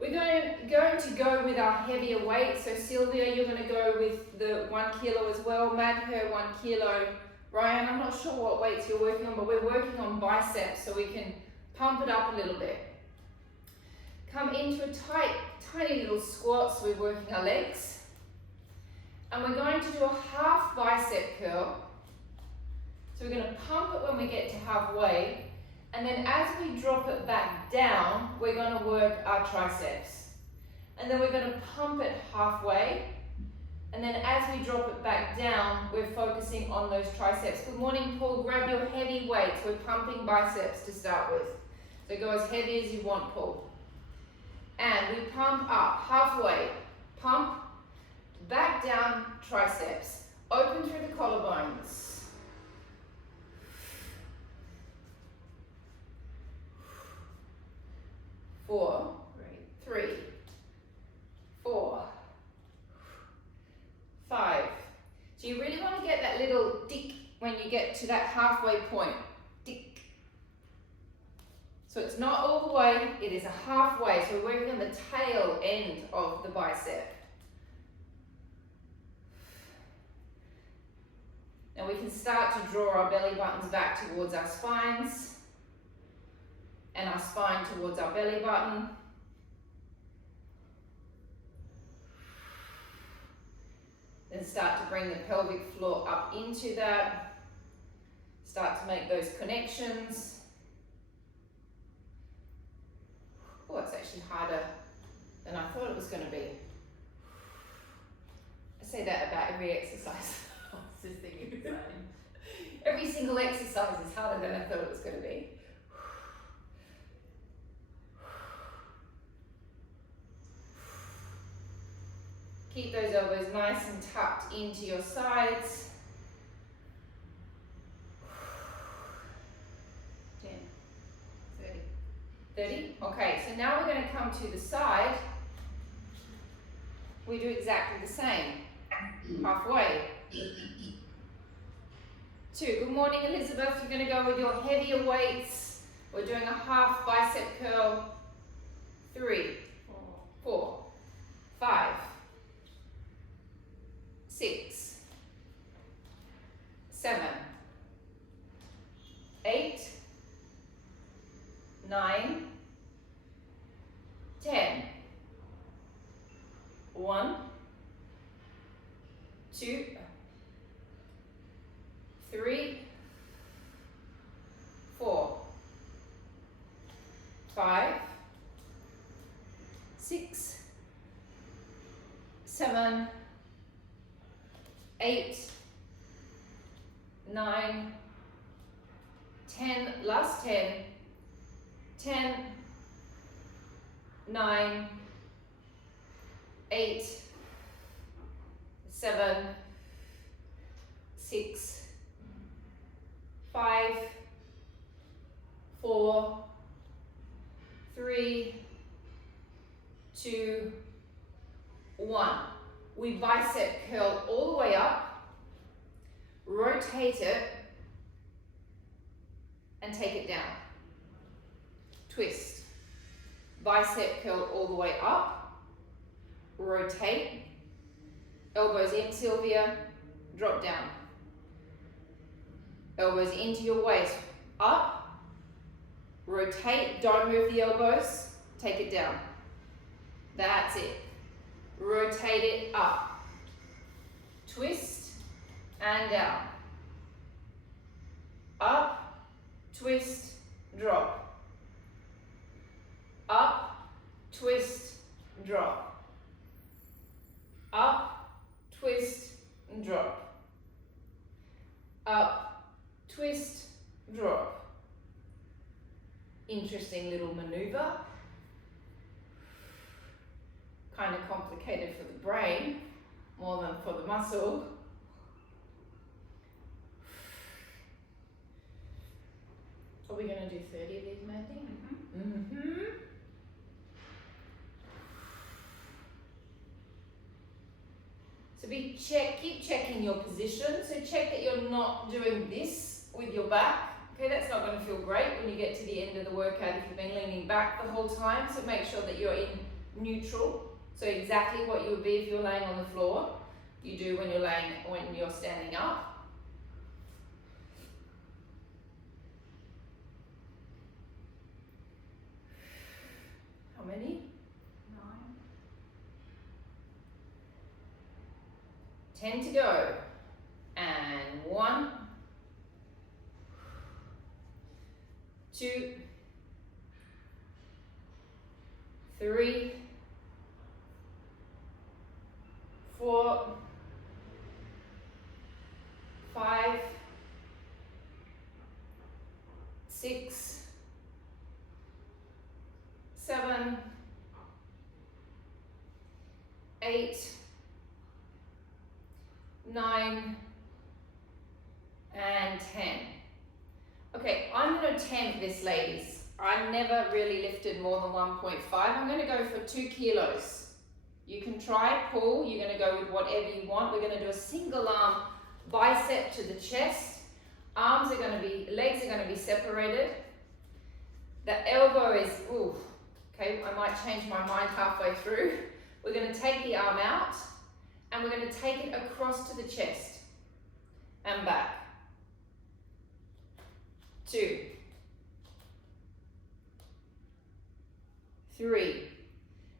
We're going to go with our heavier weight. So Sylvia, you're going to go with the 1 kilo as well. Madher, 1 kilo. Ryan, I'm not sure what weights you're working on, but we're working on biceps so we can pump it up a little bit. Come into a tiny little squat, so we're working our legs. And we're going to do a half bicep curl. So we're going to pump it when we get to halfway. And then as we drop it back down, we're going to work our triceps. And then we're going to pump it halfway. And then as we drop it back down, we're focusing on those triceps. Good morning, Paul. Grab your heavy weights. We're pumping biceps to start with. So go as heavy as you want, Paul. And we pump up halfway. Pump, back down, triceps. Open through the collarbones. 4, 3, 4, 5. So you really want to get that little dick when you get to that halfway point. Dick. So it's not all the way, it is a halfway. So we're working on the tail end of the bicep. Now we can start to draw our belly buttons back towards our spines. And our spine towards our belly button. Then start to bring the pelvic floor up into that. Start to make those connections. Oh, it's actually harder than I thought it was going to be. I say that about every exercise. I was just thinking the same. Every single exercise is harder than I thought it was going to be. Keep those elbows nice and tucked into your sides. 10, 30, 30. Okay, so now we're going to come to the side. We do exactly the same. Halfway. 2. Good morning, Elizabeth. You're going to go with your heavier weights. We're doing a half bicep curl. 3, 4, 5, 6, 7, 8, 9, 10. 1, 2, 3, 4, 5, 6, 7, 8, 9, 10, last 10, 10, 9, 8, 7, 6, 5, 4, 3, 2, 1. We bicep curl all the way up, rotate it, and take it down. Twist. Bicep curl all the way up, rotate, elbows in, Sylvia, drop down. Elbows into your waist, up, rotate, don't move the elbows, take it down. That's it. Rotate it up, twist, and down. Up, twist, drop. Up, twist, drop. Up, twist, drop. Up, twist, drop. Interesting little maneuver. Kind of complicated for the brain, more than for the muscle. Are we going to do 30 of these, Mandy? Mm-hmm. So keep checking your position. So check that you're not doing this with your back. Okay, that's not going to feel great when you get to the end of the workout if you've been leaning back the whole time. So make sure that you're in neutral. So exactly what you would be if you're laying on the floor, you do when you're standing up. How many? 9. 10 to go. And 1, 2, 3, 4, 5, 6, 7, 8, 9, and 10. Okay, I'm going to attempt this, ladies. I've never really lifted more than 1.5. I'm going to go for 2 kilos. You can try pull. You're going to go with whatever you want. We're going to do a single arm bicep to the chest. Legs are going to be separated. The elbow is, ooh, okay, I might change my mind halfway through. We're going to take the arm out and we're going to take it across to the chest and back. 2, 3.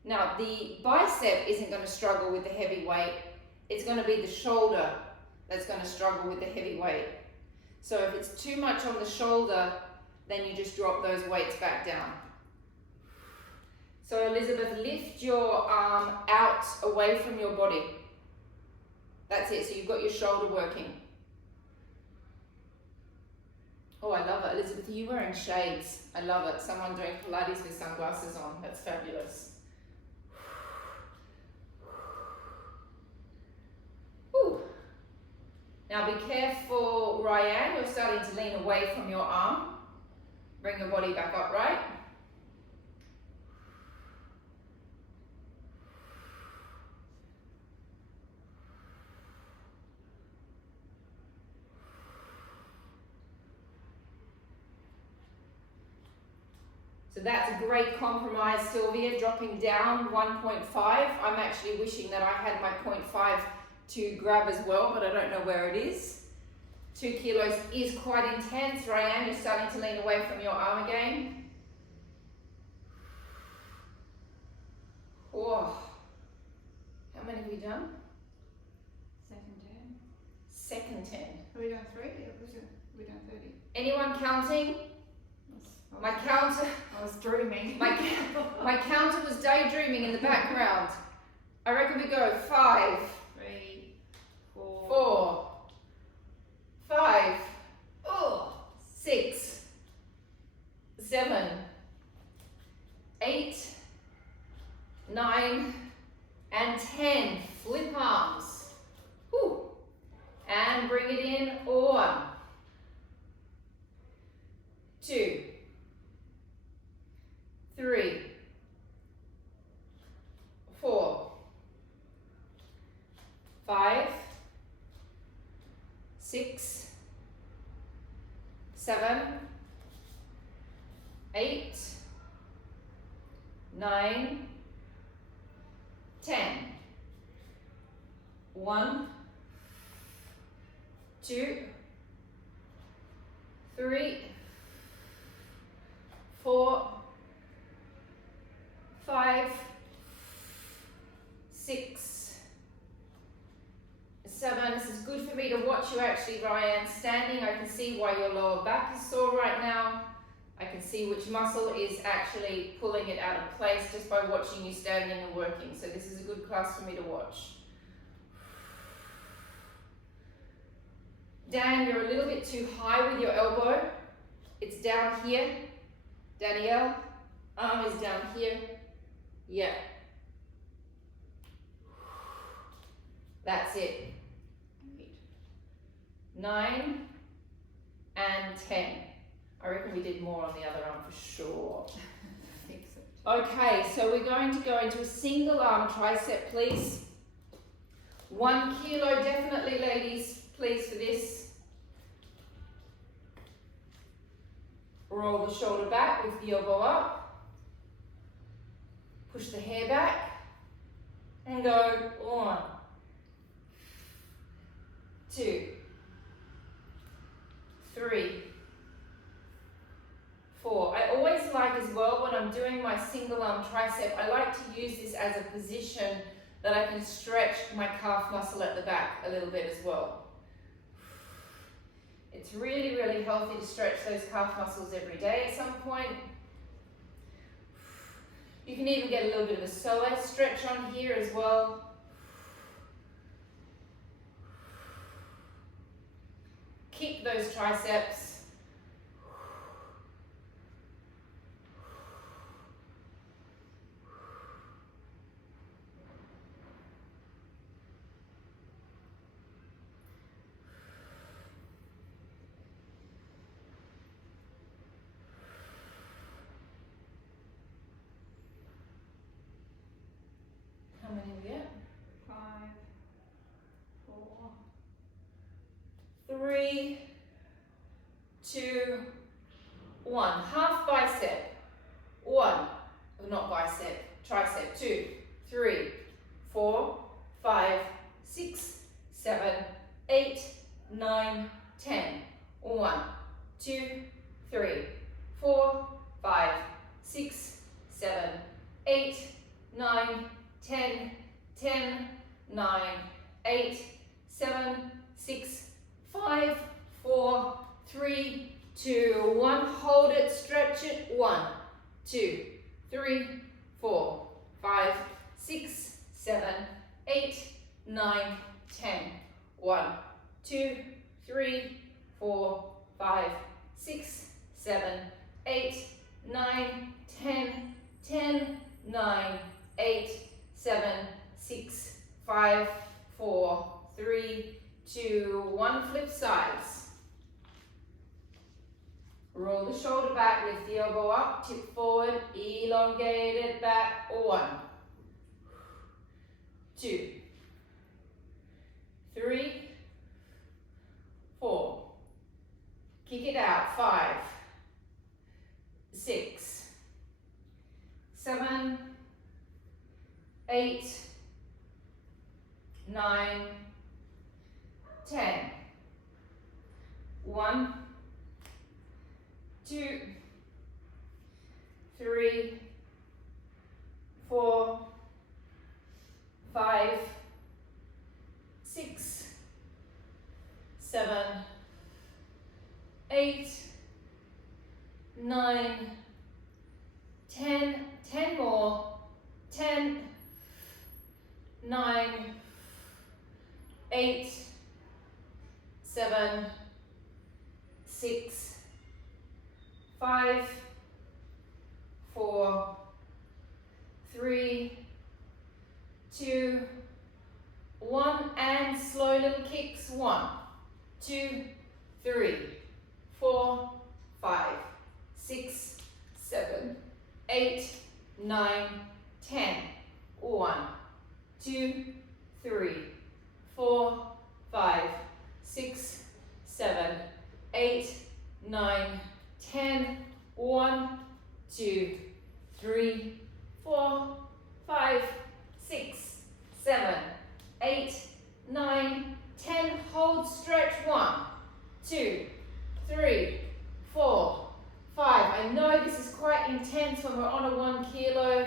Now the bicep isn't going to struggle with the heavy weight. It's going to be the shoulder that's going to struggle with the heavy weight. So if it's too much on the shoulder, then you just drop those weights back down. So Elizabeth, lift your arm out away from your body. That's it, so you've got your shoulder working. Oh, I love it. Elizabeth, are you wearing shades? I love it. Someone doing Pilates with sunglasses on. That's fabulous. Whew. Now be careful, Ryan. You're starting to lean away from your arm. Bring your body back upright. So that's a great compromise, Sylvia, dropping down 1.5. I'm actually wishing that I had my 0.5 to grab as well, but I don't know where it is. 2 kilos is quite intense. Ryan, you're starting to lean away from your arm again. Oh. How many have we done? Second 10. Are we done 3? Yeah, we done 30. Anyone counting? My counter. I was dreaming. My counter was daydreaming in the background. I reckon we go 5, 3, 4, 4, 5, 6, 7, 8, 9, and 10. Flip arms. Whew. And bring it in. 1, 2, 3, 4, 5, 6, 7, 8, 9, 10. 1, 2, 3, 4, 5, 6, 7. This is good for me to watch you actually, Ryan. Standing, I can see why your lower back is sore right now. I can see which muscle is actually pulling it out of place just by watching you standing and working. So this is a good class for me to watch. Dan, you're a little bit too high with your elbow. It's down here. Danielle, arm is down here. Yeah. That's it. 9 and 10. I reckon we did more on the other arm for sure. I think so. Okay, so we're going to go into a single arm tricep, please. 1 kilo, definitely, ladies, please, for this. Roll the shoulder back, lift the elbow up. Push the hair back and go 1, 2, 3, 4. I always like as well when I'm doing my single arm tricep, I like to use this as a position that I can stretch my calf muscle at the back a little bit as well. It's really, really healthy to stretch those calf muscles every day at some point. You can even get a little bit of a psoas stretch on here as well. Kick those triceps. How many we get? 5, 4. 3, 2, 1. Half bicep. 1. Not bicep. Tricep. 2, 3, 4, 5, 6, 7, 8, 9, 10. 1, 2, 3, 4, 5, 6, 7, 8, 9, 10, 10, 9, 8, 7, 6, 5, 4, 3, 2, 1. Hold it, stretch it. 1, 2, 3, 4, 5, 6, 7, 8, 9, 10. 1, 2, 3, 4, 5, 6, 7, 8, 9, 10, 10, 9, 8, 7, 6, 5, 4, 3, 2, 1. Flip sides. Roll the shoulder back, lift the elbow up, tip forward, elongate it back. 1, 2, 3, 4. Kick it out. 5, 6, 7, 8, 9, 10. 1, 2, 3, 4, 5, 6, 7, 8, 9, 10. 10 more. 10, 9, 8, 7, 6, 5, 4, 3, 2, 1, and slow little kicks. 1, 2, 3, 4, 5, 6, 7, 8, 9, 10. 1, 2, 3, 4, 5, 6, 7, 8, 9, 10. 1, 2, 3, 4, 5, 6, 7, 8, 9, 10. Hold, stretch. 1, 2, 3, 4, 5. I know this is quite intense when we're on a 1 kilo,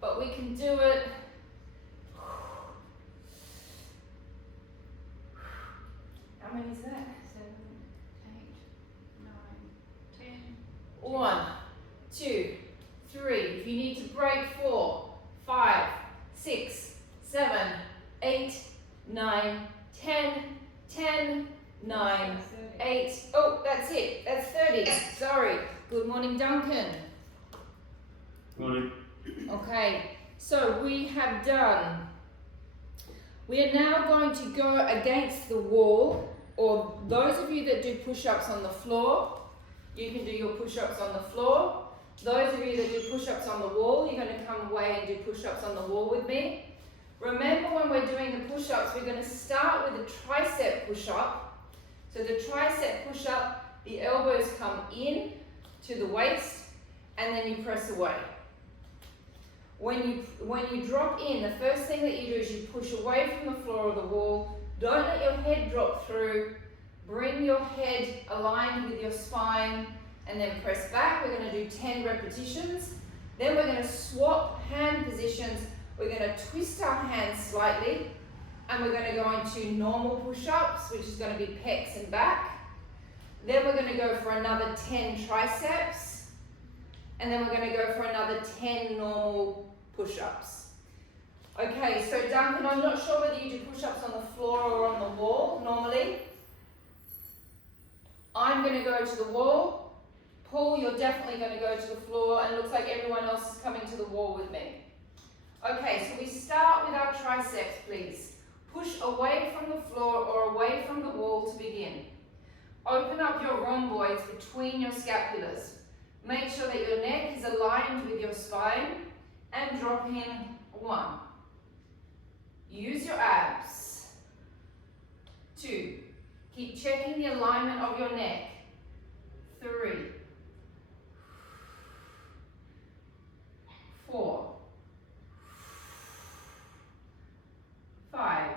but we can do it. How many is that? 7, 8, 9, 10. 1, 2, 3. If you need to break, 4, 5, 6, 7, 8, 9, 10, 10, 9, 8. Oh, that's it. That's 30. Sorry. Good morning, Duncan. Morning. Okay, so we have done. We are now going to go against the wall, or those of you that do push-ups on the floor, you can do your push-ups on the floor. Those of you that do push-ups on the wall, you're going to come away and do push-ups on the wall with me. Remember, when we're doing the push-ups, we're going to start with a tricep push-up. So the tricep push-up, the elbows come in to the waist, and then you press away. When you drop in, the first thing that you do is you push away from the floor or the wall. Don't let your head drop through. Bring your head aligned with your spine and then press back. We're going to do 10 repetitions. Then we're going to swap hand positions. We're going to twist our hands slightly and we're going to go into normal push-ups, which is going to be pecs and back. Then we're going to go for another 10 triceps. And then we're going to go for another 10 normal push-ups. Okay, so Duncan, I'm not sure whether you do push-ups on the floor or on the wall normally. I'm going to go to the wall. Paul, you're definitely going to go to the floor, and it looks like everyone else is coming to the wall with me. Okay, so we start with our triceps, please. Push away from the floor or away from the wall to begin. Open up your rhomboids between your scapulars. Make sure that your neck is aligned with your spine and drop in 1. Use your abs. 2. Keep checking the alignment of your neck. 3. 4. 5.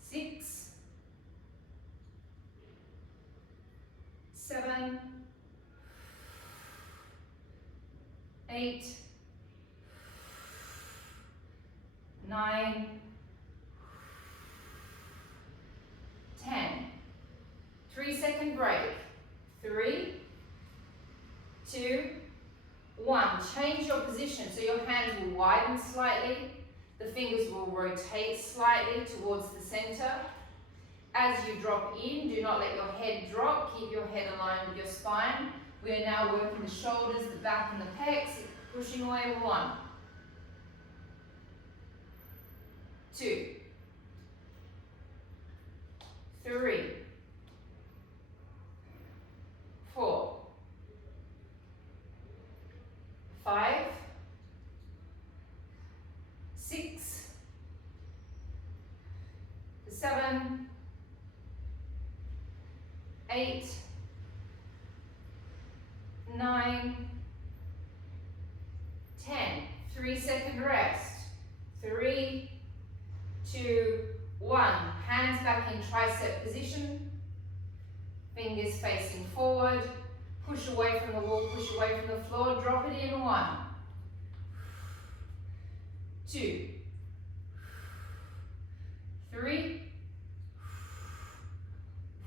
6. 7. 8. 9. 10. 3-second break. 3, 2, 1. Change your position so your hands will widen slightly. The fingers will rotate slightly towards the center. As you drop in, do not let your head drop. Keep your head aligned with your spine. We are now working the shoulders, the back and the pecs. Pushing away. 1, 2, 3, 4, 5, 6, 7, 8, 9, 10. 3-second rest. 3, 2, 1. Hands back in tricep position. Fingers facing forward. Push away from the wall, push away from the floor. Drop it in. 1, 2, 3,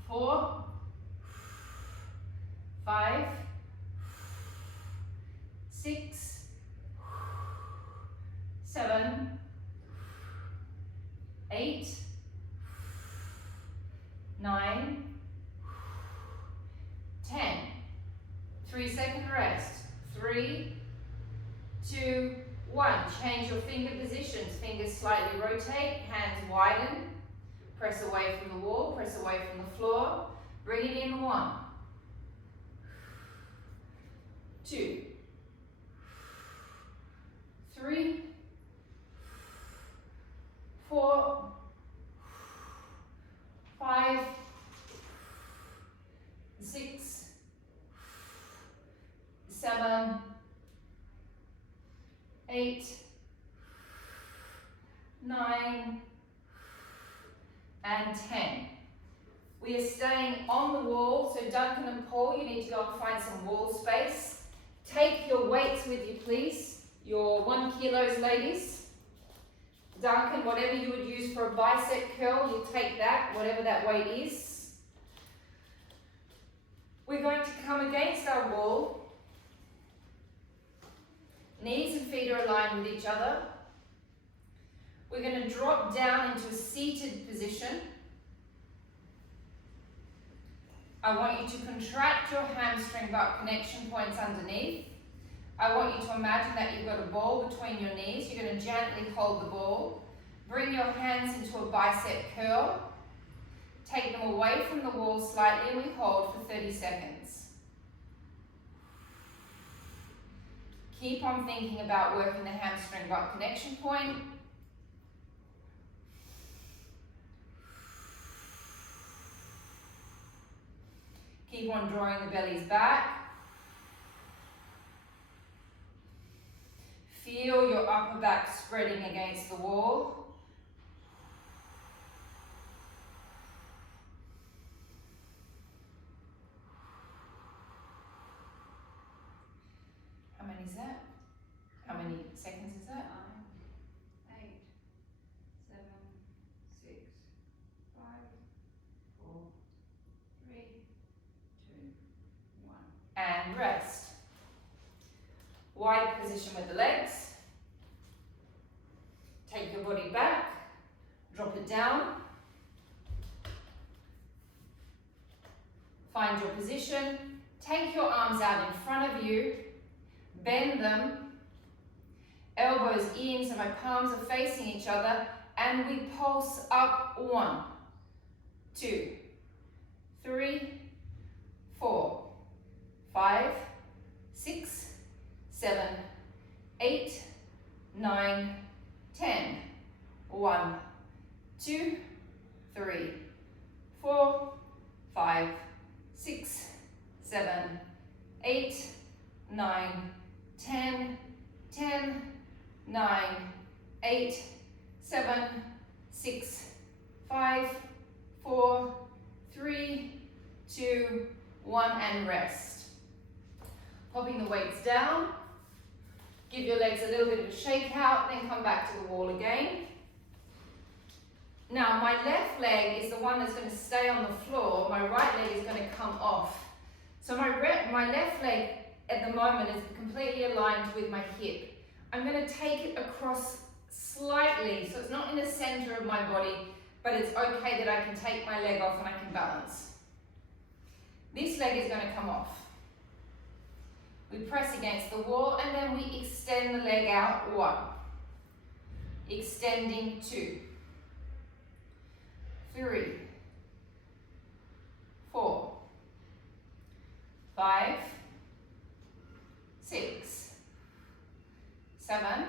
4, 5, 6, 7, 8, 9, 10. 3-second rest. 3, 2, 1. Change your finger positions. Fingers slightly rotate, hands widen. Press away from the wall, press away from the floor. Bring it in. 1, 2, 3, 4, 5, 6, 7, 8, 9, and 10. We are staying on the wall, so Duncan and Paul, you need to go and find some wall space. Take your weights with you, please. Your 1 kilos, ladies. Duncan, whatever you would use for a bicep curl, you take that, whatever that weight is. We're going to come against our wall. Knees and feet are aligned with each other. We're going to drop down into a seated position. I want you to contract your hamstring butt connection points underneath. I want you to imagine that you've got a ball between your knees. You're going to gently hold the ball. Bring your hands into a bicep curl. Take them away from the wall slightly and we hold for 30 seconds. Keep on thinking about working the hamstring butt connection point. Keep on drawing the bellies back. upper back spreading against the wall. How many is that? How many seconds is that? 9, 8, 7, 6, 5, 4, 3, 2, 1. And rest. Wide position with the legs. Take your body back, drop it down. Find your position. Take your arms out in front of you. Bend them. Elbows in so my palms are facing each other. And we pulse up. 1, 2, 3, 4, 5, 6, 7, 8, 9, 10. 1, 2, 3, 4, 5, 6, 7, 8, 9, 10, 10, 9, 8, 7, 6, 5, 4, 3, 2, 1, and rest. Popping the weights down. Give your legs a little bit of a shake out, then come back to the wall again. Now my left leg is the one that's going to stay on the floor. My right leg is going to come off. So my left leg at the moment is completely aligned with my hip. I'm going to take it across slightly, so it's not in the center of my body, but it's okay that I can take my leg off and I can balance. This leg is going to come off. We press against the wall and then we extend the leg out. 1. Extending. 2. 3. 4. 5. 6. 7.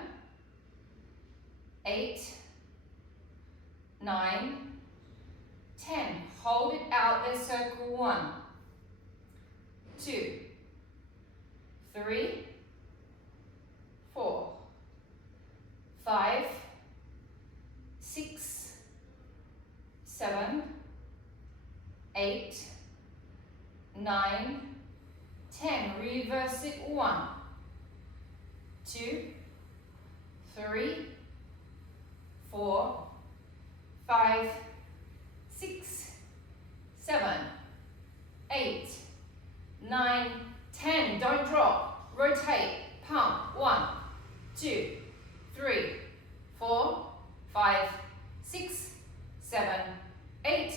8. 9. 10. Hold it out there, circle. 1. 2. 3, 4, 5, 6, 7, 8, 9, 10. Reverse it. 1, 2, 3, 4, 5, 6, 7, 8, 9, 10. Don't drop. Rotate. Pump. 1, 2, 3, 4, 5, 6, 7, 8,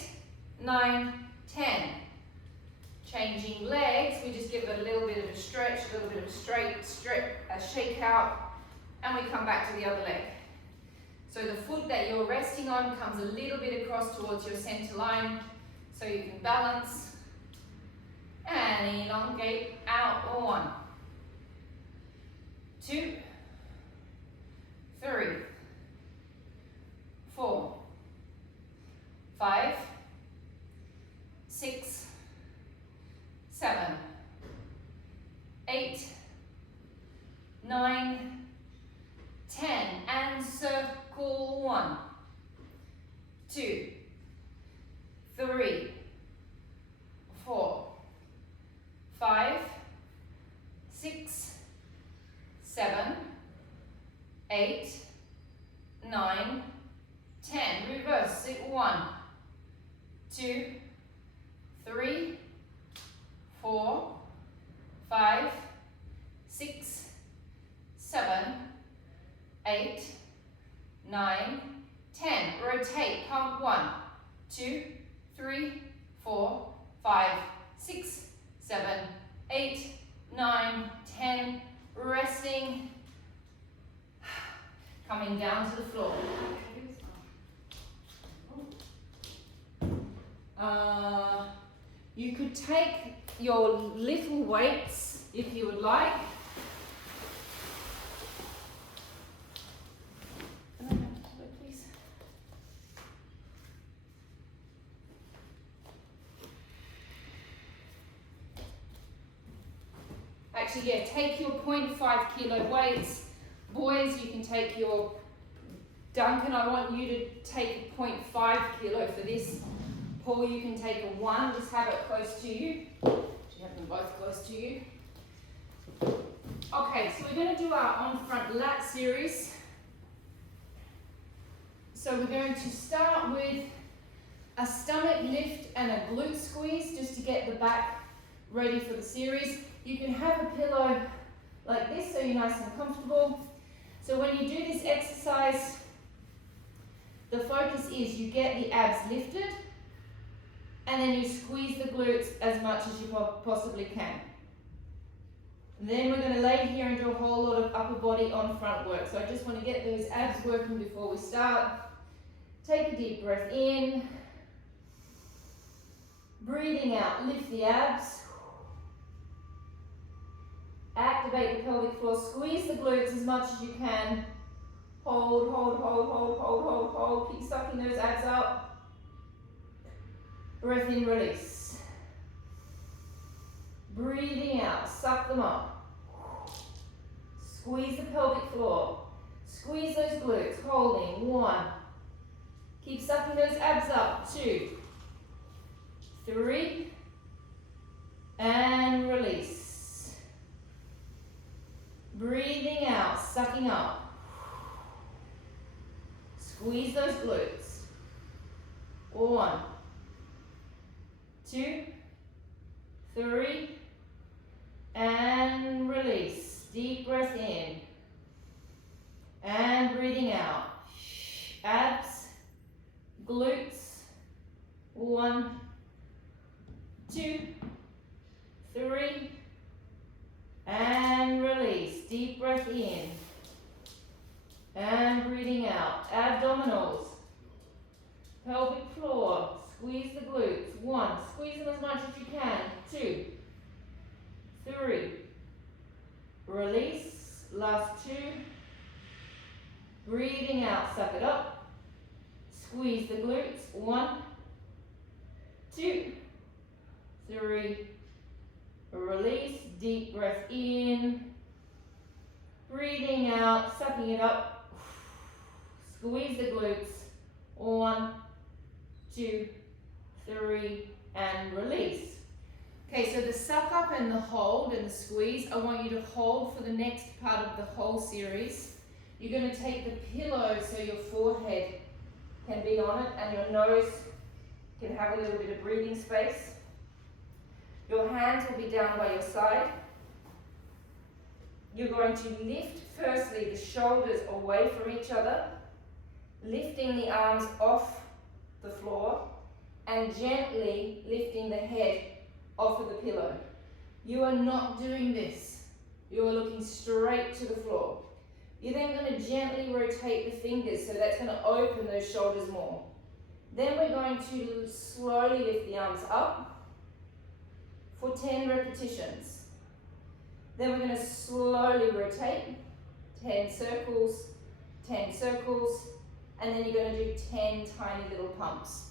9, 10. Changing legs. We just give it a little bit of a stretch, a little bit of a straight, a shake out, and we come back to the other leg. So the foot that you're resting on comes a little bit across towards your center line so you can balance. And elongate out. 1, 2, 3, 4, 5, 6, 7, 8, 9, 10. And circle. 1, 2, 3, 4, 5, 6, 7, 8, 9, 10. Reverse it. 1, 2, 3, 4, 5, 6, 7, 8, 9, 10. Rotate. Pump. 1, 2, 3, 4, 5, 6, 7, 8, 9, 10. Resting. Coming down to the floor. You could take your little weights if you would like. Please. Actually, yeah, take your 0.5 kilo weights. Boys, you can take your, Duncan, I want you to take a 0.5 kilo for this. Paul, you can take a 1, just have it close to you. You have them both close to you. Okay, so we're going to do our on-front lat series. So we're going to start with a stomach lift and a glute squeeze just to get the back ready for the series. You can have a pillow like this so you're nice and comfortable. So when you do this exercise, the focus is you get the abs lifted and then you squeeze the glutes as much as you possibly can. Then we're going to lay here and do a whole lot of upper body on front work. So I just want to get those abs working before we start. Take a deep breath in. Breathing out, lift the abs. Activate the pelvic floor, squeeze the glutes as much as you can. Hold, hold, hold, hold, hold, hold, hold. Keep sucking those abs up. Breath in, release. Breathing out, suck them up. Squeeze the pelvic floor. Squeeze those glutes, holding. 1. Keep sucking those abs up. 2, 3, and release. Breathing out, sucking up. Squeeze those glutes. 1, 2, 3, and release. Deep breath in. And breathing out. Abs, glutes. 1, 2, 3, and release. Deep breath in. And breathing out. Abdominals. Pelvic floor. Squeeze the glutes. 1. Squeeze them as much as you can. 2, 3. Release. Last 2. Breathing out. Suck it up. Squeeze the glutes. 1, 2, 3. Release. Deep breath in. Breathing out. Sucking it up. Squeeze the glutes. 1, 2, 3, and release. Okay, so the suck up and the hold and the squeeze, I want you to hold for the next part of the whole series. You're going to take the pillow so your forehead can be on it and your nose can have a little bit of breathing space. Your hands will be down by your side. You're going to lift firstly the shoulders away from each other, lifting the arms off the floor and gently lifting the head off of the pillow. You are not doing this. You are looking straight to the floor. You're then going to gently rotate the fingers, so that's going to open those shoulders more. Then we're going to slowly lift the arms up for 10 repetitions. Then we're going to slowly rotate, 10 circles, 10 circles, and then you're going to do 10 tiny little pumps.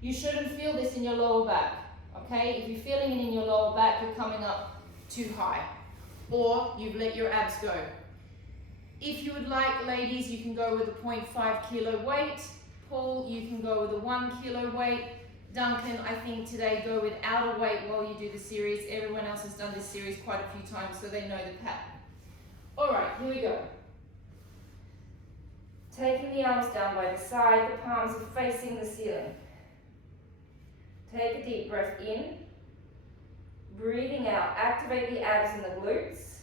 You shouldn't feel this in your lower back, okay? If you're feeling it in your lower back, you're coming up too high, or you've let your abs go. If you would like, ladies, you can go with a 0.5 kilo weight. Paul, you can go with a 1 kilo weight. Duncan, I think today go without a weight while you do the series. Everyone else has done this series quite a few times, so they know the pattern. All right, here we go. Taking the arms down by the side, the palms are facing the ceiling. Take a deep breath in. Breathing out, activate the abs and the glutes.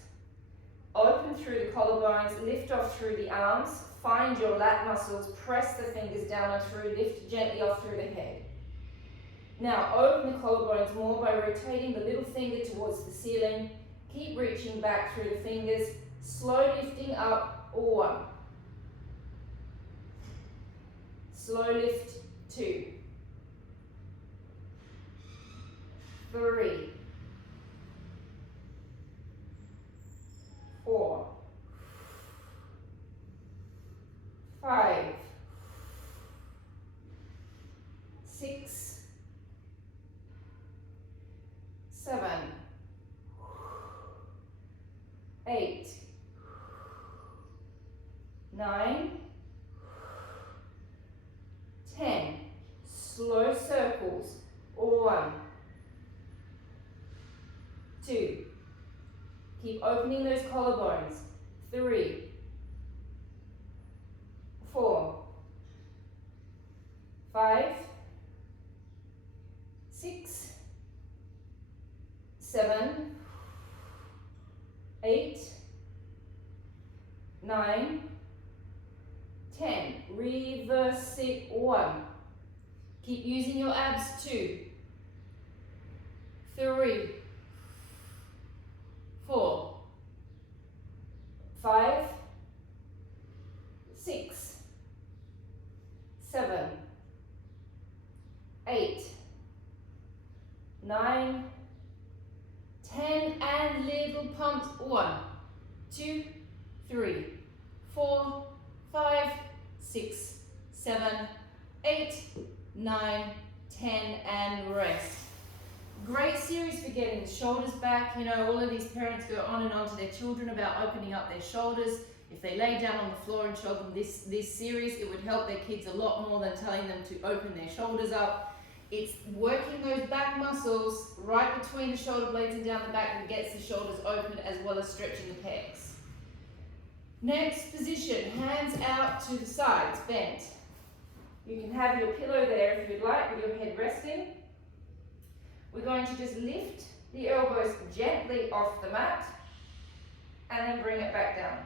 Open through the collarbones, lift off through the arms. Find your lat muscles, press the fingers down and through, lift gently off through the head. Now open the collarbones more by rotating the little finger towards the ceiling. Keep reaching back through the fingers, slow lifting up, 1. Slow lift, 2. 3. 4. 5. 6. 7. 8. 9, 10. Slow circles. 1, 2. Keep opening those collarbones. 3, 4, 5, 6, 7, 8, 9, 10. Reverse it. 1. Keep using your abs. 2, 3, 4, 5, 6, 7, 8, 9, 10, and little pumps. 1, 2, 3, 4, 5, 6, 7, 8, 9, 10, and rest. Great series for getting the shoulders back. You know, all of these parents go on and on to their children about opening up their shoulders. If they lay down on the floor and show them this series, it would help their kids a lot more than telling them to open their shoulders up. It's working those back muscles right between the shoulder blades and down the back that gets the shoulders open, as well as stretching the pecs. Next position, hands out to the sides, bent. You can have your pillow there if you'd like, with your head resting. We're going to just lift the elbows gently off the mat and then bring it back down.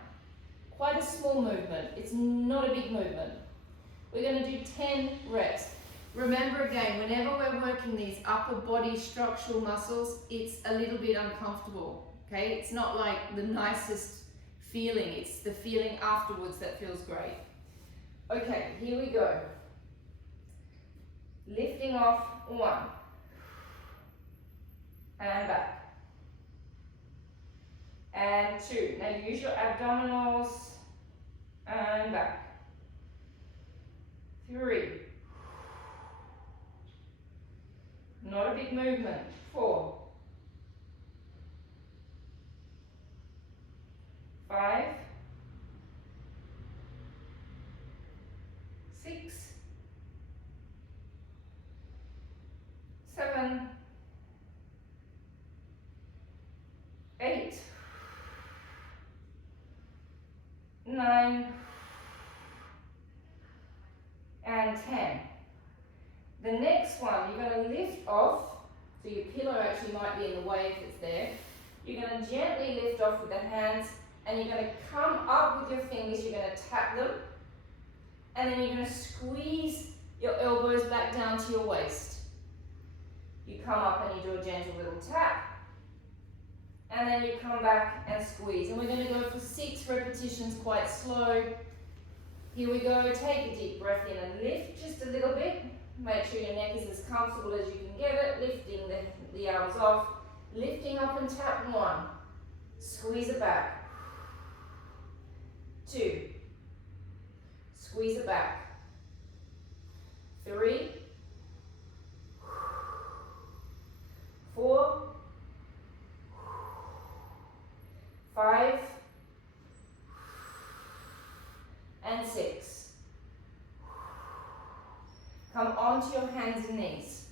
Quite a small movement. It's not a big movement. We're going to do 10 reps. Remember again, whenever we're working these upper body structural muscles, it's a little bit uncomfortable, okay? It's not like the nicest feeling. It's the feeling afterwards that feels great. Okay, here we go. Lifting off. 1. And back. And 2. Now use your abdominals. And back. 3. Not a big movement. 4. 5. 6. 7. 8, 9, and 10. The next one, you're going to lift off, so your pillow actually might be in the way if it's there. You're going to gently lift off with the hands, and you're going to come up with your fingers, you're going to tap them, and then you're going to squeeze your elbows back down to your waist. You come up and you do a gentle little tap, and then you come back and squeeze. And we're going to go for 6 repetitions, quite slow. Here we go. Take a deep breath in and lift just a little bit. Make sure your neck is as comfortable as you can get it. Lifting the arms off. Lifting up and tap. 1. Squeeze it back. 2. Squeeze it back. 3. 4. 5 and 6. Come onto your hands and knees.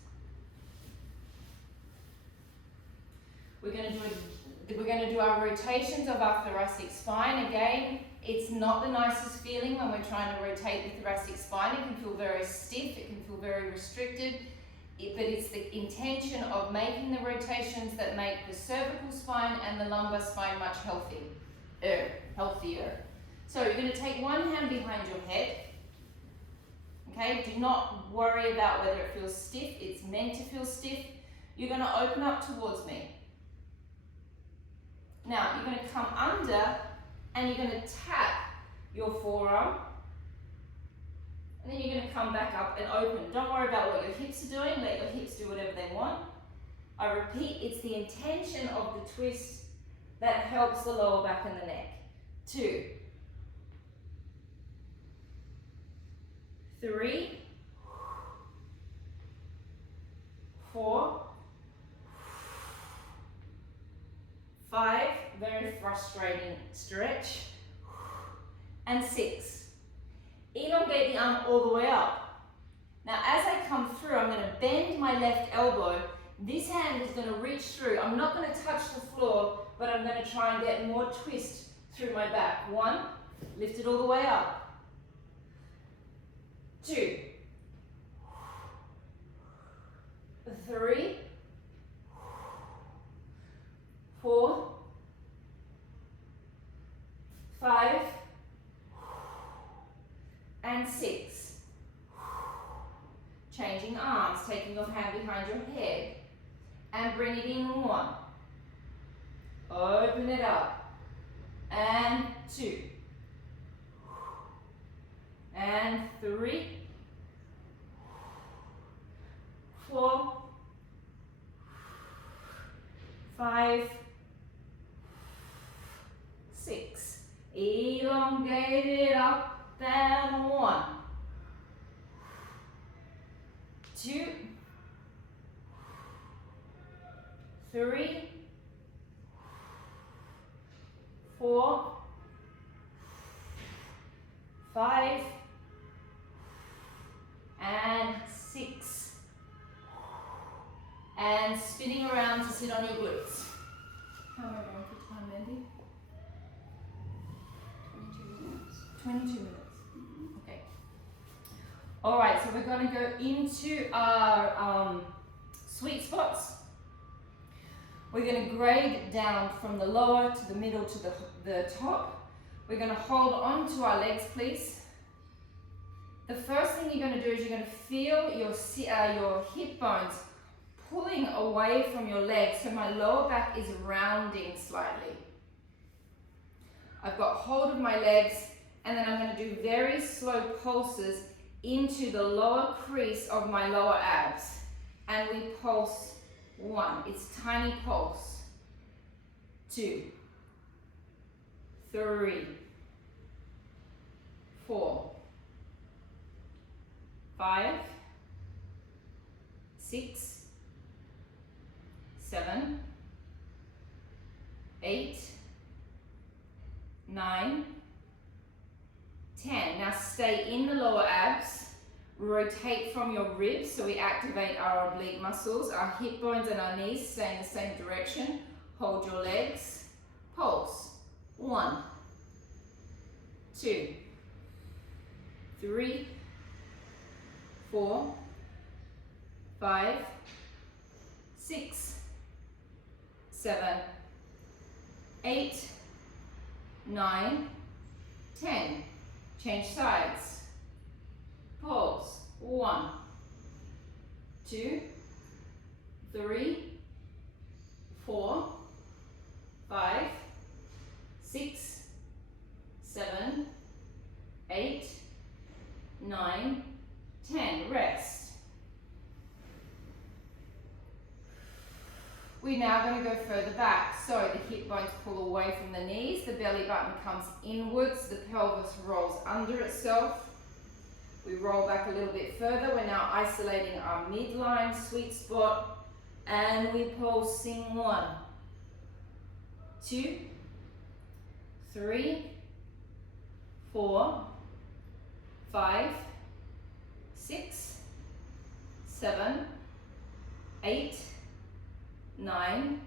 We're going to do our rotations of our thoracic spine. Again, it's not the nicest feeling when we're trying to rotate the thoracic spine. It can feel very stiff, it can feel very restricted. But it's the intention of making the rotations that make the cervical spine and the lumbar spine much healthier. So you're going to take one hand behind your head. Okay, do not worry about whether it feels stiff. It's meant to feel stiff. You're going to open up towards me. Now you're going to come under and you're going to tap your forearm. And then you're going to come back up and open. Don't worry about what your hips are doing. Let your hips do whatever they want. I repeat, it's the intention of the twist that helps the lower back and the neck. 2. 3. 4. 5. Very frustrating stretch. and 6. Elongate the arm all the way up. Now as I come through, I'm going to bend my left elbow. This hand is going to reach through. I'm not going to touch the floor, but I'm going to try and get more twist through my back. 1, lift it all the way up. 2, 3, 4, 5, and 6. Changing arms, taking your hand behind your head, and bring it in. 1. Open it up, and 2, and 3, 4, 5, 6. Elongate it up, and 1, 2, 3, 4, 5, and 6. And spinning around to sit on your glutes. How am I going for time, Mandy? 22 minutes. 22 minutes. Okay. All right, so we're going to go into our sweet spots. We're going to grade down from the lower to the middle to the top. We're going to hold on to our legs, please. The first thing you're going to do is you're going to feel your hip bones pulling away from your legs, so my lower back is rounding slightly. I've got hold of my legs, and then I'm going to do very slow pulses into the lower crease of my lower abs. And we pulse 1. It's tiny pulse. 2, 3, 4, 5, 6, 7, 8, 9, 10. Now stay in the lower abs. Rotate from your ribs so we activate our oblique muscles. Our hip bones and our knees stay in the same direction. Hold your legs. Pulse. 1, 2, 3, 4, 5, 6, 7, 8, 9, 10. Change sides. Pulse. 1, 2, 3, 4, 5, 6, 7, 8, 9, 10. Rest. We're now going to go further back. So the hip bones pull away from the knees, the belly button comes inwards, the pelvis rolls under itself. We roll back a little bit further. We're now isolating our midline sweet spot, and we pulsing 1, 2, 3, 4, 5, 6, 7, 8, 9,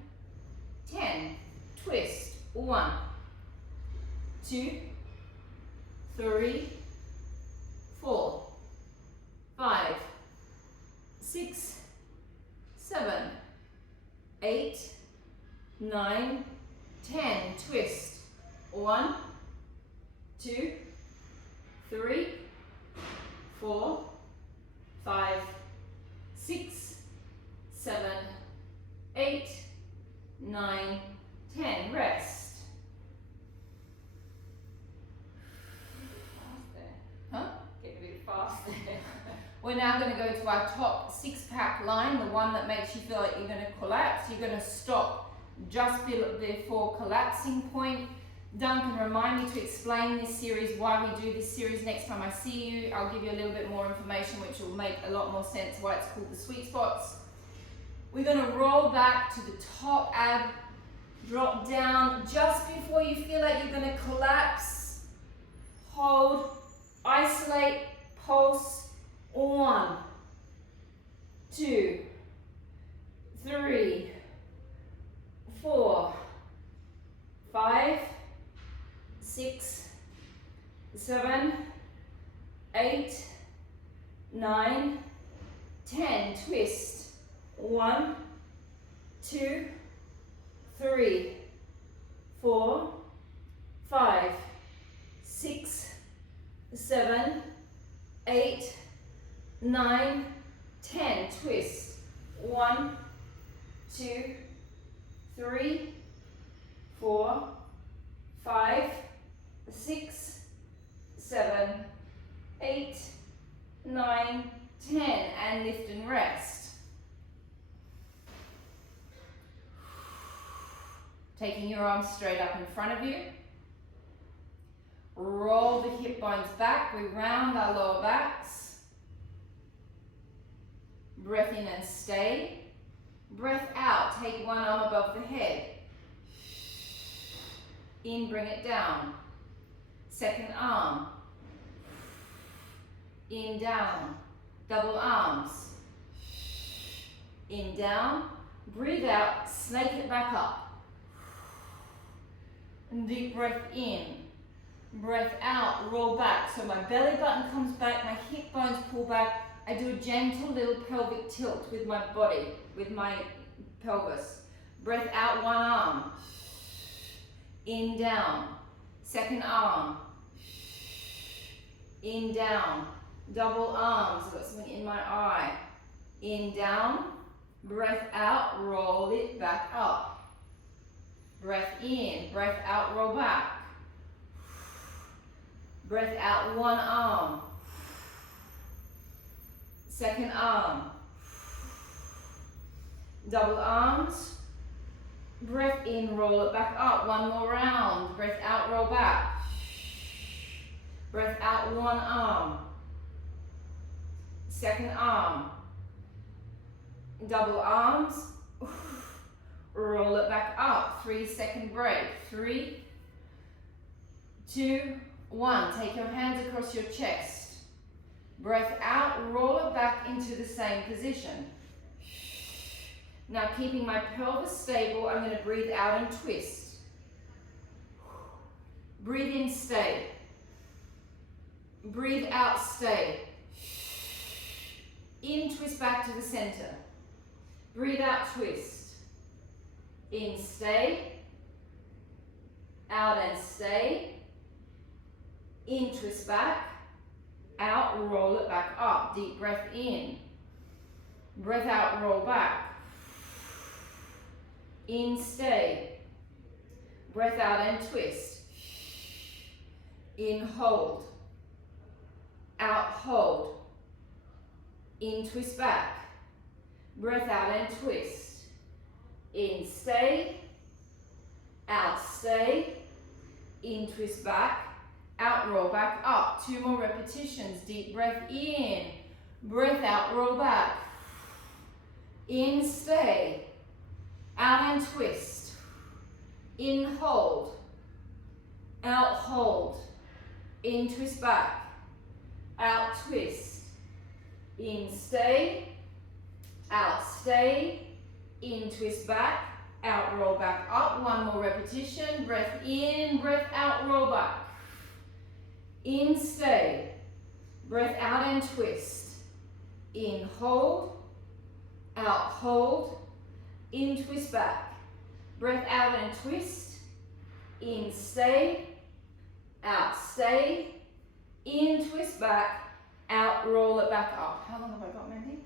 10. Twist. 1, 2, 3, 4, 5, 6, 7, 8, 9, 10. Twist. 1, 2, 3, 4, 5, 6, 7, 8, 9, 10. Rest. Huh? Get a bit fast there. We're now going to go to our top 6-pack line, the one that makes you feel like you're going to collapse. You're going to stop just before collapsing point. Duncan, remind me to explain this series, why we do this series next time I see you. I'll give you a little bit more information which will make a lot more sense why it's called the sweet spots. We're going to roll back to the top ab, drop down just before you feel like you're going to collapse. hold, isolate, pulse. 1, 2, 3, 4, 5, 6, 7, 8, 9, 10. Twist. 1, 2, 3, 4, 5, 6, 7, 8, 9, 10. Twist. 1, 2, 3, 4, 5, 6, 7, 8, 9, 10. And lift and rest. Taking your arms straight up in front of you. Roll the hip bones back. We round our lower backs. Breath in and stay. Breath out. Take one arm above the head. In, bring it down. Second arm. In, down. Double arms. In, down. Breathe out. Snake it back up. And deep breath in. Breath out. Roll back. So my belly button comes back. My hip bones pull back. I do a gentle little pelvic tilt with my body, with my pelvis. Breath out, one arm. In, down. Second arm. In, down. Double arms. I've got something in my eye. In, down. Breath out, roll it back up. Breath in, breath out, roll back. Breath out, one arm. Second arm. Double arms. Breath in, roll it back up. One more round. Breath out, roll back. Breath out, one arm. Second arm. Double arms. Roll it back up. 3-second break. 3, 2, 1. Take your hands across your chest. Breath out, roll it back into the same position. Now keeping my pelvis stable, I'm going to breathe out and twist. Breathe in, stay. Breathe out, stay. In, twist back to the center. Breathe out, twist. In, stay. Out and stay. In, twist back. Out, roll it back up. Deep breath in. Breath out, roll back. In, stay. Breath out and twist. In, hold. Out, hold. In, twist back. Breath out and twist. In, stay. Out, stay. In, twist back. Out, roll back up. 2 more repetitions. Deep breath in. Breath out, roll back. In, stay. Out and twist. In, hold. Out, hold. In, twist back. Out, twist. In, stay. Out, stay. In, twist back. Out, roll back up. 1 more repetition. Breath in, breath out, roll back. In, stay. Breath out and twist. In, hold. Out, hold. In, twist back. Breath out and twist. In, stay. Out, stay. In, twist back. Out, roll it back up. How long have I got, Mandy?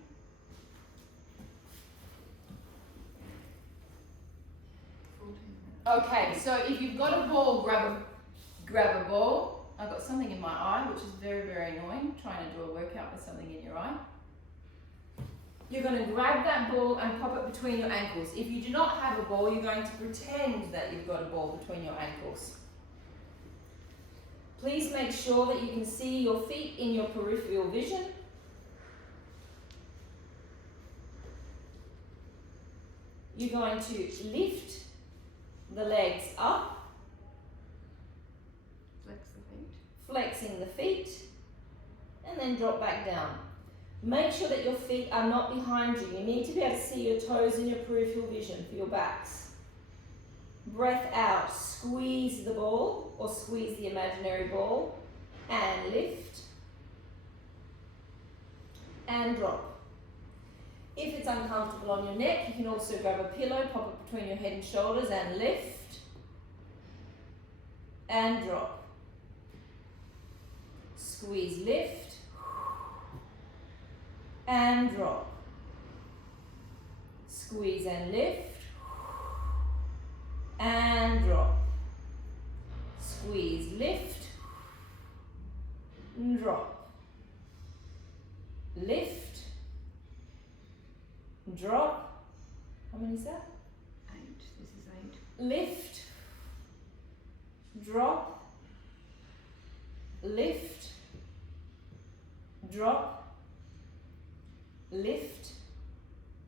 Okay, so if you've got a ball, grab a ball. I've got something in my eye, which is very, very annoying, trying to do a workout with something in your eye. You're going to grab that ball and pop it between your ankles. If you do not have a ball, you're going to pretend that you've got a ball between your ankles. Please make sure that you can see your feet in your peripheral vision. You're going to lift the legs up. Like Flex the feet. Flexing the feet, and then drop back down. Make sure that your feet are not behind you. You need to be able to see your toes in your peripheral vision for your backs. Breath out, squeeze the ball or squeeze the imaginary ball, and lift, and drop. If it's uncomfortable on your neck, you can also grab a pillow, pop it between your head and shoulders, and lift, and drop. Squeeze, lift, and drop. Squeeze and lift, and drop. Squeeze, lift, and drop. Lift, drop. How many is that? 8. This is 8. Lift, drop, lift, drop, lift,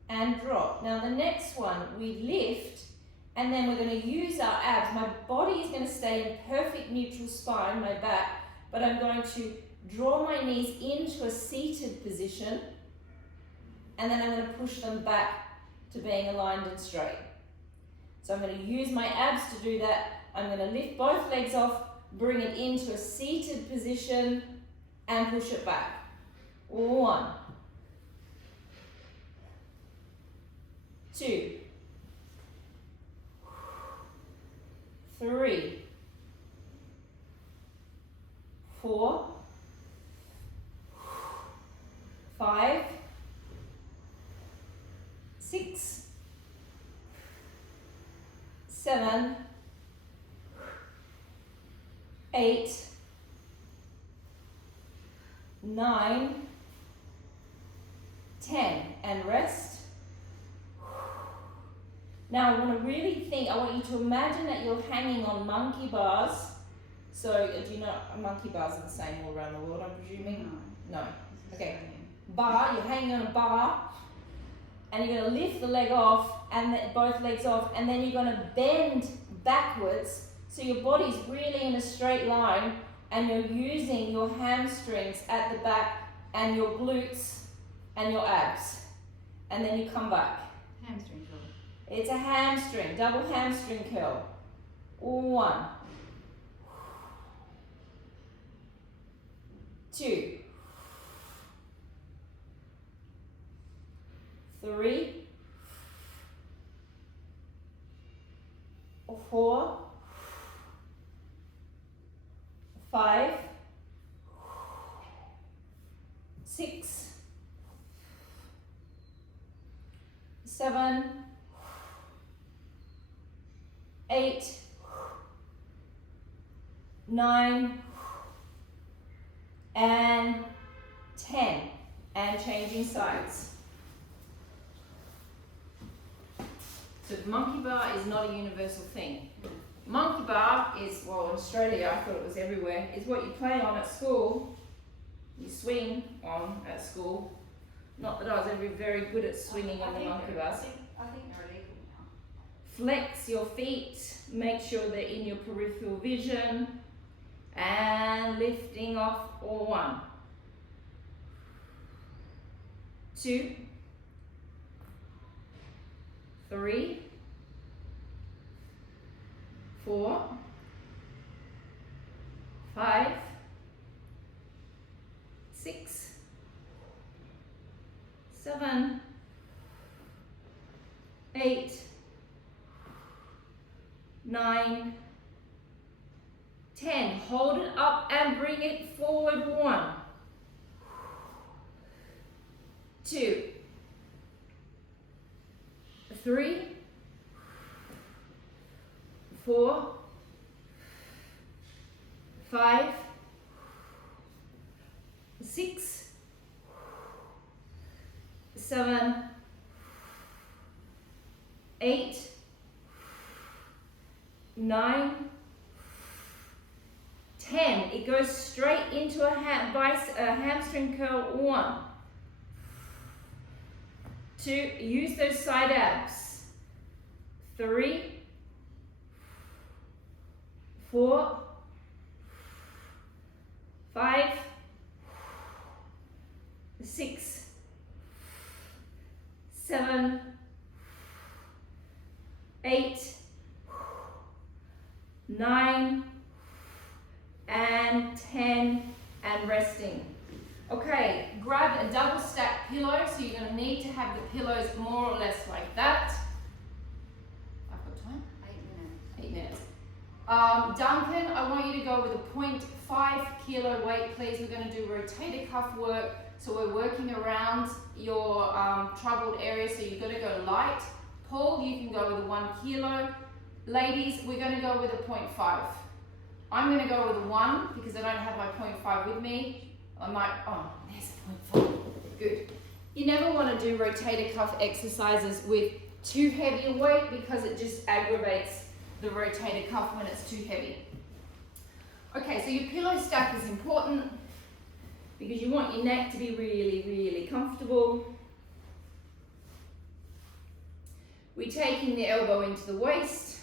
and drop. Now the next one, we lift, and then we're going to use our abs. My body is going to stay in perfect neutral spine, my back, but I'm going to draw my knees into a seated position, and then I'm going to push them back to being aligned and straight. So I'm going to use my abs to do that. I'm going to lift both legs off, bring it into a seated position, and push it back. 1, 2, 3, 4, 5, 6, 7, 8, 9, 10, and rest. Now I want to really think, I want you to imagine that you're hanging on monkey bars. So do you know monkey bars are the same all around the world, I'm presuming? No. Okay. Bar, you're hanging on a bar, and you're going to lift the leg off, and both legs off, and then you're going to bend backwards, so your body's really in a straight line, and you're using your hamstrings at the back, and your glutes, and your abs. And then you come back. Hamstring curl. It's a hamstring, double hamstring curl. 1, 2, 3, 4, 5, 6, 7, 8, 9, and 10, and changing sides. So the monkey bar is not a universal thing. Monkey bar is, well, in Australia, I thought it was everywhere, is what you play on at school. You swing on at school. Not that I was ever very good at swinging on the monkey bars. I think they're illegal now. Flex your feet, make sure they're in your peripheral vision, and lifting off. 1, 2, 3, 4, 5, 6, 7, 8, 9, 10. Hold it up and bring it forward. 1, 2, 3, 4, 5, 6, 7, 8, 9, 10. It goes straight into a hamstring curl. 1, 2, use those side abs. 3, 4, 7, 8, 9, and 10, and resting. Okay, grab a double stack pillow, so you're going to need to have the pillows more or less like that. I've got time? 8 minutes. 8 minutes. Duncan, I want you to go with a 0.5 kilo weight, please. We're going to do rotator cuff work, so we're working around your troubled area, so you've got to go light. Paul, you can go with a 1 kilo. Ladies, we're going to go with a 0.5. I'm going to go with a 1 because I don't have my 0.5 with me. I might, oh, there's a 0.5. Good. You never want to do rotator cuff exercises with too heavy a weight because it just aggravates the rotator cuff when it's too heavy. Okay, so your pillow stack is important because you want your neck to be really, really comfortable. We're taking the elbow into the waist.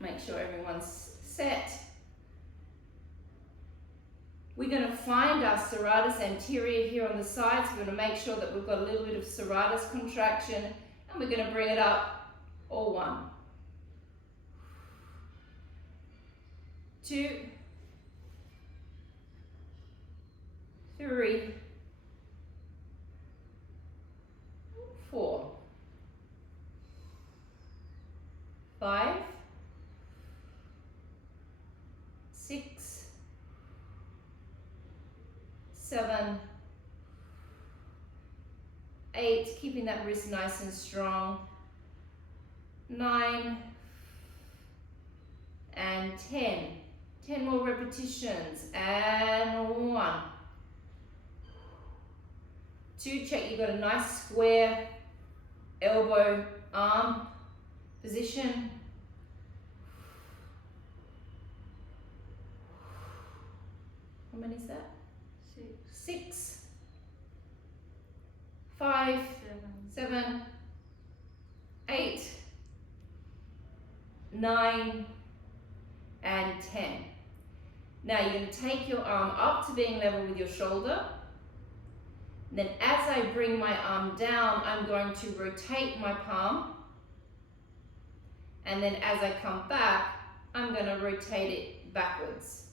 Make sure everyone's set. We're going to find our serratus anterior here on the sides. We're going to make sure that we've got a little bit of serratus contraction, and we're going to bring it up, all 1, 2, 3, 4, 5, 6, 7, 8, keeping that wrist nice and strong, 9, and 10. 10 more repetitions, and 1, 2, check you've got a nice square elbow arm position. How many is that? 6, 5, 7, 8, 9, and 10. Now you're going to take your arm up to being level with your shoulder. Then as I bring my arm down, I'm going to rotate my palm. And then as I come back, I'm going to rotate it backwards.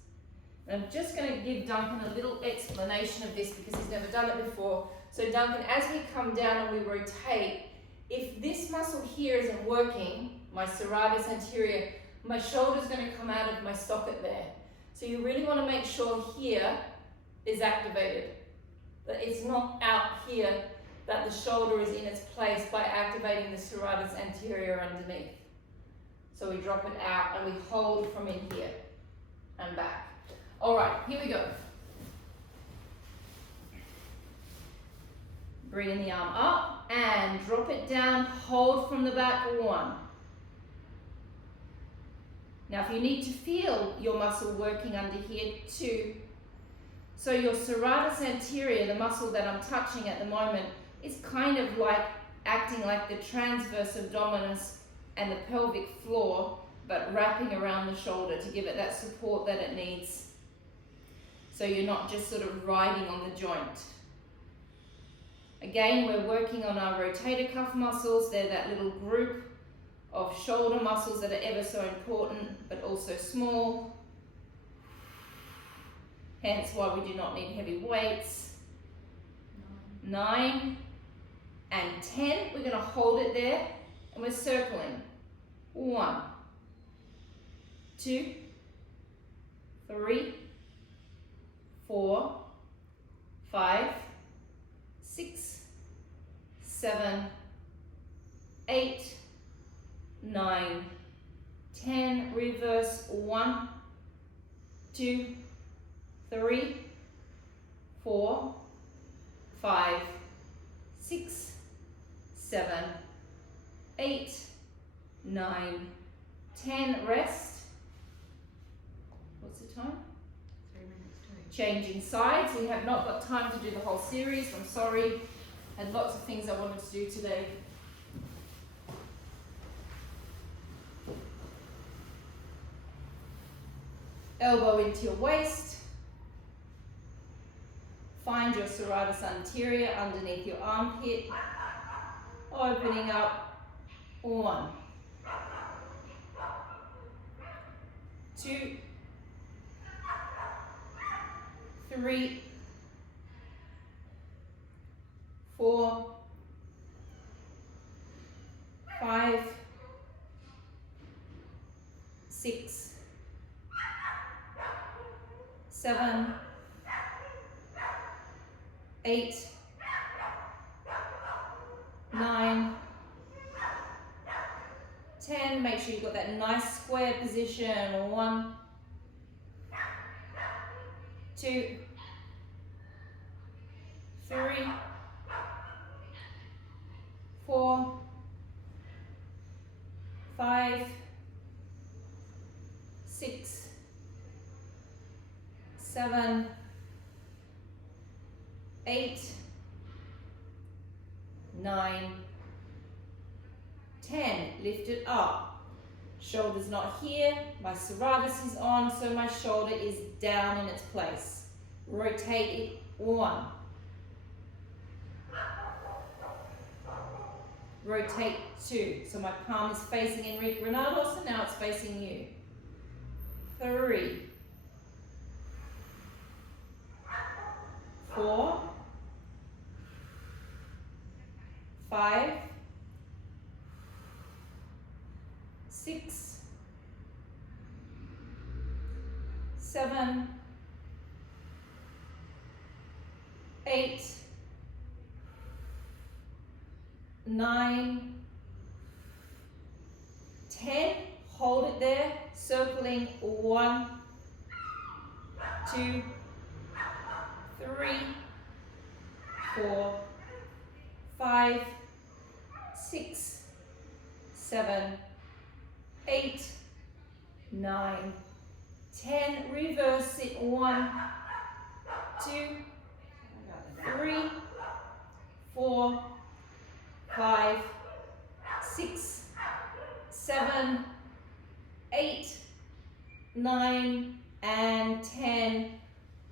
And I'm just going to give Duncan a little explanation of this because he's never done it before. So Duncan, as we come down and we rotate, if this muscle here isn't working, my serratus anterior, my shoulder's going to come out of my socket there. So you really want to make sure here is activated. That it's not out here, that the shoulder is in its place by activating the serratus anterior underneath. So we drop it out and we hold from in here and back. All right, here we go. Bring the arm up and drop it down, hold from the back, 1. Now if you need to feel your muscle working under here, 2. So your serratus anterior, the muscle that I'm touching at the moment, is kind of like acting like the transverse abdominis and the pelvic floor, but wrapping around the shoulder to give it that support that it needs. So you're not just sort of riding on the joint. Again, we're working on our rotator cuff muscles. They're that little group of shoulder muscles that are ever so important, but also small. Hence why we do not need heavy weights. 9 and 10, we're going to hold it there and we're circling. 1, 2, 3, 4, 5, 6, 7, 8, 9, 10, reverse. 1, 2, 3, 4, 5, 6, 7, 8, 9, 10. Rest. What's the time? 3 minutes to. Changing sides. We have not got time to do the whole series. I'm sorry. Had lots of things I wanted to do today. Elbow into your waist. Find find your serratus anterior underneath your armpit. Opening up. 1, 2, 3, 4, 5, 6, 7, 8, 9, 10. Make sure you've got that nice square position. 1, 2, 3, 4, 5, 6, 7, 8, 9, 10. Lift it up. Shoulders not here. My serratus is on, so my shoulder is down in its place. Rotate it. 1. Rotate 2. So my palm is facing Enrique Ronaldo, so now it's facing you. 3, 4, 5, 6, 7, 8, 9, 10. Hold it there, circling 1, 2, 3, 4, 5, 6, 7, 8, 9, 10. Reverse it. 1, 2, 3, 4, 5, 6, 7, 8, 9, and 10.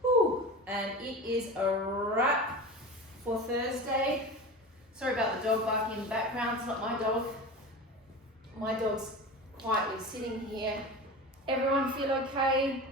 Whew. And it is a wrap for Thursday. Sorry about the dog barking in the background. It's not my dog. My dog's quietly sitting here. Everyone feel okay?